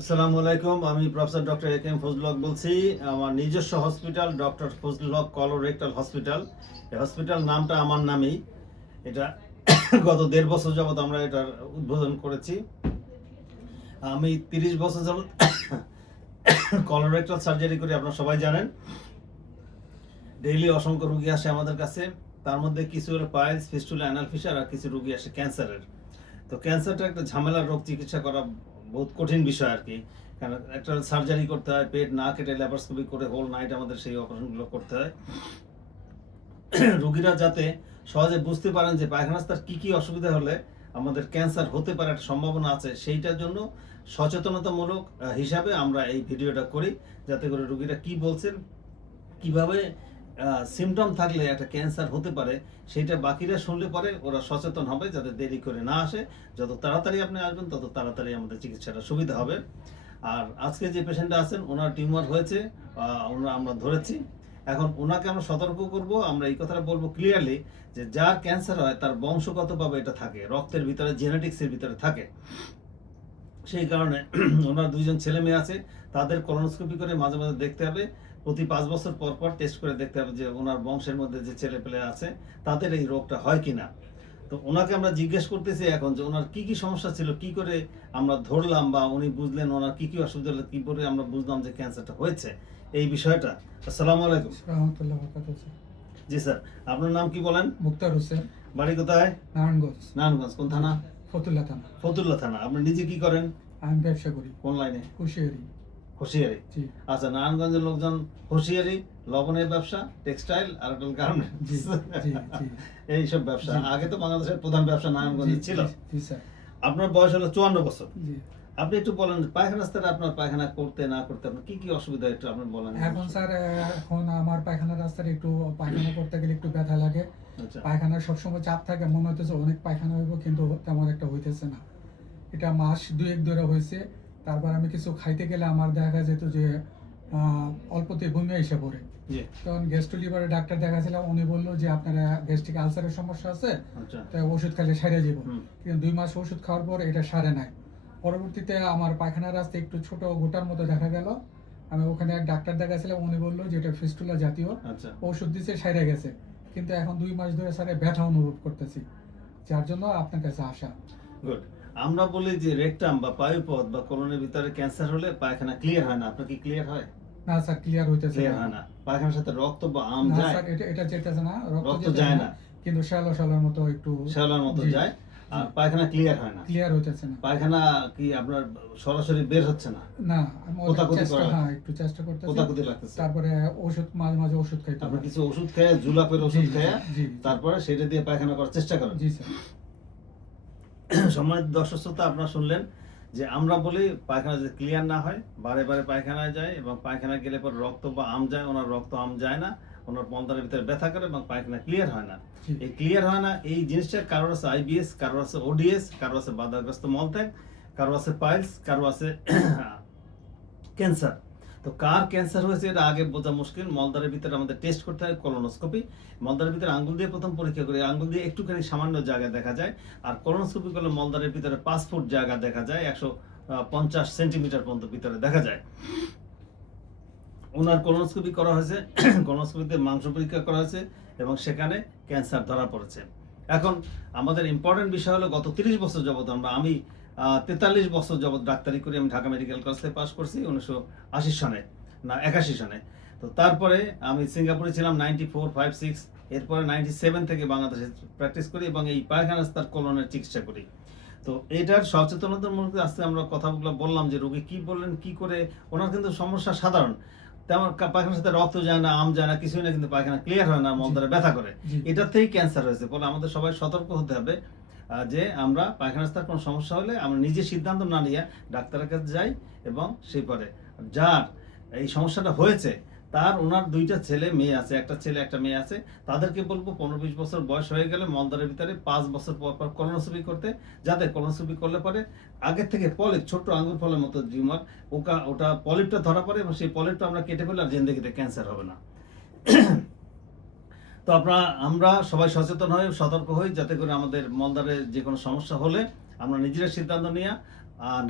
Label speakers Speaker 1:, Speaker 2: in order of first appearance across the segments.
Speaker 1: আসসালামু আলাইকুম, আমি professor doctor A K M Fazlul Haque বলছি। আমার নিজস্ব হসপিটাল, ডক্টর কলোরেক্টাল হসপিটাল। এই হসপিটাল নামটা আমার নামেই। এটা গত দেড় বছর যাবত আমরা এটার উদ্বোধন করেছি। আমি তিরিশ বছর যাবত কলোরেক্টাল সার্জারি করি, আপনারা সবাই জানেন। ডেইলি অসংখ্য রুগী আসে আমাদের কাছে। তার মধ্যে কিছু পাইলস, ফিস্টুলা অ্যানাল আর কিছু রুগী আসে ক্যান্সারের। তো ক্যান্সারটা একটা ঝামেলার রোগ, চিকিৎসা করা বহুত কঠিন বিষয় আর কি। কারণ একটা সার্জারি করতে হয়, পেট না কেটে ল্যাপারস্কোপি করে হোল নাইট আমাদের সেই অপারেশনগুলো করতে হয়। রুগীরা যাতে সহজে বুঝতে পারেন যে পায়খানাস্তার কি কি অসুবিধা হলে আমাদের ক্যান্সার হতে পারে একটা সম্ভাবনা আছে, সেইটার জন্য সচেতনতামূলক হিসাবে আমরা এই ভিডিওটা করি, যাতে করে রুগীরা কি বলছেন, কীভাবে সিমটম থাকলে একটা ক্যান্সার হতে পারে সেটা বাকিরা শুনলে পরে ওরা সচেতন হবে যাতে দেরি করে না আসে। যত তাড়াতাড়ি আপনি আসবেন তত তাড়াতাড়ি আমাদের চিকিৎসাটা সুবিধা হবে। আর আজকে যে পেশেন্টটা আছেন ওনার টিউমার হয়েছে আহ, ওনা আমরা ধরেছি। এখন ওনাকে আমরা সতর্ক করব আমরা এই কথাটা বলব ক্লিয়ারলি যে যার ক্যান্সার হয় তার বংশগতভাবে এটা থাকে রক্তের ভিতরে জেনেটিক্সের ভিতরে থাকে। সেই কারণে ওনার দুইজন ছেলে মেয়ে আছে তাদের কলোনোস্কোপি করে মাঝে মাঝে দেখতে হবে। প্রতি পাঁচ বছর পর পর টেস্ট করে দেখতে হবে যে ওনার বংশের মধ্যে যে ছেলে পেলে আছে তাদের এই রোগটা হয় কিনা। তো ওনাকে আমরা জিজ্ঞেস করতেছি এখন যে ওনার কি কি সমস্যা ছিল কি করে আমরা ধরলাম বা উনি বুঝলেন ওনার কি কি অসুবিধা হলো কি করে আমরা বুঝলাম যে ক্যান্সারটা হয়েছে। এই বিষয়টা। আসসালামু আলাইকুম।
Speaker 2: রহমতুল্লাহ
Speaker 1: জি স্যার আপনার নাম কি বলেন?
Speaker 2: মুক্তার হোসেন।
Speaker 1: বাড়ি কোথায়?
Speaker 2: নারায়ণগঞ্জ।
Speaker 1: নারায়ণগঞ্জ কোন থানা?
Speaker 2: ফতুল্লা থানা।
Speaker 1: ফতুল্লা থানা। আপনি নিজে কি করেন?
Speaker 2: আমি ব্যবসা করি।
Speaker 1: কোন লাইনে?
Speaker 2: কুশিয়ারি।
Speaker 1: হুঁশিয়ারি। আচ্ছা নারায়ণগঞ্জের লোকজন হুঁশিয়ারি লবণের ব্যবসা টেক্সটাইল আর একটা গার্মেন্টস এইসব ব্যবসা। আগে তো বাংলাদেশের প্রধান ব্যবসা নারায়ণগঞ্জে ছিল। আপনার বয়স হলো চুয়ান্ন বছর। আপনি একটু বলেন পায়খানা রাস্তায় আপনার পায়খানা করতে না করতে আপনার কি কি অসুবিধা একটু আপনি বলেন।
Speaker 2: এখন স্যার এখন আমার পায়খানা রাস্তার একটু পায়খানা করতে গেলে একটু ব্যথা লাগে।
Speaker 1: আচ্ছা।
Speaker 2: পায়খানার সবসময় চাপ থাকে মনে হইতেছে অনেক পায়খানা হইব কিন্তু তেমন একটা হইতেছে না। এটা মাস দুয়েক ধরে হয়েছে। তারপর আমি কিছু খাইতে গেলে আমার দেখা যেত যে অল্পতে বমি এসে পড়ে। তখন গ্যাস্ট্রো লিভারের ডাক্তার দেখাছিলাম উনি বলল যে আপনার গ্যাস্ট্রিক আলসারের সমস্যা আছে
Speaker 1: আচ্ছা।
Speaker 2: তাই ওষুধ খেলে সেরে যাব। কিন্তু দুই মাস ওষুধ খাওয়ার পর এটা সারে নাই। পরবর্তীতে আমার পায়খানার রাস্তা একটু ছোট গোটার মতো দেখা গেল। আমি ওখানে এক ডাক্তার দেখাছিলাম উনি বলল যে এটা ফিস্টুলা জাতীয়।
Speaker 1: আচ্ছা।
Speaker 2: ওষুধ দিচ্ছে সেরে গেছে। কিন্তু এখন দুই মাস ধরে স্যার ব্যথা অনুভব করতেছি। যার জন্য আপনার কাছে আসা।
Speaker 1: গুড আমরা বলি যে রেকটাম বা পায়ুপথ বা কোলনের ভিতরে ক্যান্সার হলে পায়খানা ক্লিয়ার হয় না। আপনার কি ক্লিয়ার হয়?
Speaker 2: না স্যার ক্লিয়ার হইতেছে
Speaker 1: ক্লিয়ার হয় না। পায়খানার সাথে রক্ত বা আম
Speaker 2: না
Speaker 1: যায়?
Speaker 2: স্যার এটা এটা যেতেছে না।
Speaker 1: রক্ত যায়
Speaker 2: না কিন্তু শ্যালো শ্যালোর মতো একটু
Speaker 1: শ্যাওলার মতো যায়। আর পায়খানা ক্লিয়ার হয় না।
Speaker 2: ক্লিয়ার হইতেছে না।
Speaker 1: পায়খানা কি আপনার সরাসরি বের হচ্ছে না?
Speaker 2: না আমি অনেক
Speaker 1: কোতাকুতি
Speaker 2: হ্যাঁ একটু চেষ্টা করতেছি।
Speaker 1: কোথাকুতি লাগতেছে।
Speaker 2: তারপরে ওষুধ মাঝে মাঝে ওষুধ খাইতে
Speaker 1: আপনি কিছু ওষুধ খেয়ে জুলাপের ওষুধ খেয়ে তারপরে সেটা দিয়ে পায়খানা করার চেষ্টা করেন।
Speaker 2: জি স্যার।
Speaker 1: সম্মানিত দর্শক শ্রোতা আপনারা শুনলেন যে আমরা বলি পায়খানা যদি ক্লিয়ার না হয় বারে বারে পায়খানায় যায় এবং পায়খানা গেলে পর রক্ত বা আম যায় ওনার রক্ত আম যায় না ওনার মলদারের ভিতরে ব্যথা করে এবং পায়খানা ক্লিয়ার হয় না। এই ক্লিয়ার হয় না এই জিনিসটা কারোর আছে আইবিএস কারোর আছে ওডিএস কারোর আছে বাধাগ্রস্ত মলত্যাগ কারও আছে পাইলস কারও আছে ক্যান্সার তো কার ক্যান্সার হয়েছে এটা আগে বোঝা মুশকিল। মলদারের ভিতরে আমাদের টেস্ট করতে হয় কলোনোস্কোপি মলদারের ভিতরে আঙ্গুল দিয়ে প্রথম পরীক্ষা করি। আঙ্গুল দিয়ে একটুখানি সামান্য জায়গা দেখা যায়। আর কলোনোস্কোপি করলে মলদারের ভিতরে পাঁচ ফুট জায়গা দেখা যায়, একশো পঞ্চাশ সেন্টিমিটার পর্যন্ত ভিতরে দেখা যায়। ওনার কলোনোস্কোপি করা হয়েছে। কলোনোস্কোপিতে মাংস পরীক্ষা করা হয়েছে এবং সেখানে ক্যান্সার ধরা পড়েছে। এখন আমাদের ইম্পর্টেন্ট বিষয় হলো গত তিরিশ বছর যাবত আমরা আমি তেতাল্লিশ বছর যাবত ডাক্তারি করি আমি ঢাকা মেডিকেল কলেজ থেকে পাশ করছি উনিশশো আশি সনে না একাশি সনে তো তারপরে আমি সিঙ্গাপুরে ছিলাম নাইনটি ফোর ফাইভ সিক্স এরপরে নাইনটি সেভেন থেকে বাংলাদেশে প্র্যাকটিস করি এবং এই পায়খানা তার কলনের চিকিৎসা করি। তো এটার সচেতনতার মধ্যে আজকে আমরা কথাগুলো বললাম যে রোগী কি বললেন কি করে ওনার কিন্তু সমস্যা সাধারণ। তেমন পায়খানার সাথে রক্ত যায় না আম যায় না কিছুই না কিন্তু পায়খানা ক্লিয়ার হয় না মলদারে ব্যথা করে। এটার থেকেই ক্যান্সার হয়েছে। ফলে আমাদের সবাই সতর্ক হতে হবে। যে আমরা পায়খানা রাস্তার কোনো সমস্যা হলে আমরা নিজে সিদ্ধান্ত না নিয়ে ডাক্তারের কাছে যাই এবং সেই পরে যার এই সমস্যাটা হয়েছে, তার ওনার দুইটা ছেলে মেয়ে আছে, একটা ছেলে, একটা মেয়ে আছে, তাদেরকে বলব পনেরো বিশ বছর বয়স হয়ে গেলে মলদারের ভিতরে পাঁচ বছর পর পর কলোনোস্কোপি করতে, যাতে কলোনোস্কোপি করলে পরে আগের থেকে পলিপ, ছোট্ট আঙ্গুর ফলের মতো টিউমার, ওকা, ওটা পলিপটা ধরা পড়ে এবং সেই পলিপটা আমরা কেটে ফেলে আর জেন্দেগিতে ক্যান্সার হবে না। তো আপনারা, আমরা সবাই সচেতন হই, সতর্ক হই, যাতে করে আমাদের মলদারে যে কোনো সমস্যা হলে আমরা নিজেরা সিদ্ধান্ত নিয়ে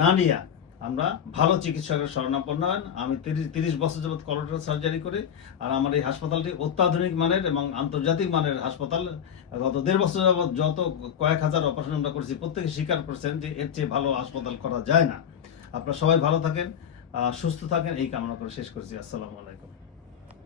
Speaker 1: না নিয়ে আমরা ভালো চিকিৎসকের শরণাপন্ন হন। আমি তিরিশ তিরিশ বছর যাবৎ কলোটাল সার্জারি করি আর আমার এই হাসপাতালটি অত্যাধুনিক মানের এবং আন্তর্জাতিক মানের হাসপাতাল। গত দেড় বছর যাবৎ যত কয়েক হাজার অপারেশন আমরা করেছি, প্রত্যেকে স্বীকার করছেন যে এর চেয়ে ভালো হাসপাতাল করা যায় না। আপনারা সবাই ভালো থাকেন সুস্থ থাকেন, এই কামনা করে শেষ করছি। আসসালামু আলাইকুম।